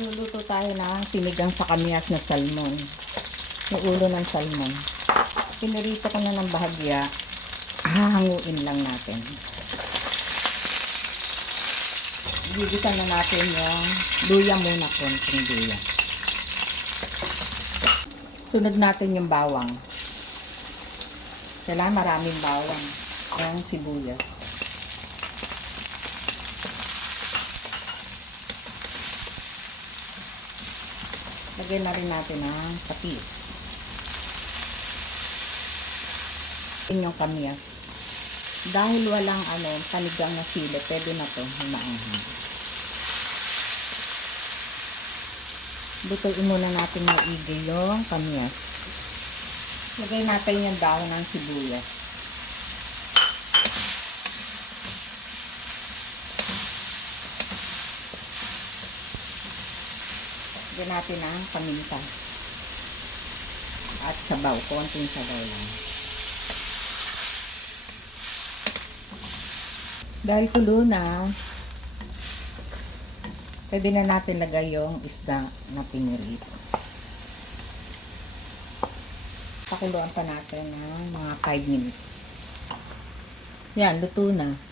Luluto tayo ng sinigang sa kamyas na salmon. Yung ulo ng salmon. Pinirito ko na ng bahagya. Hahanguin lang natin. Gigisan na natin yung luya muna, konting luya. Sunod natin yung bawang. Kailangan maraming bawang. Yung sibuyas. Lagyan na rin natin ang kapis. Yun yung kamyas. Dahil walang ano, panigang na sili, pwede na to, maanghang. Lutuin muna natin maigi yung kamyas. Lagay natin yung dahon ng sibuyas. Lagyan natin ang paminta. At sabaw, konting sabaw lang. Dahil tulo na, pwede na natin lagay yung isda na pinirito. Pakuluan pa natin ng mga 5 minutes. Yan, luto na.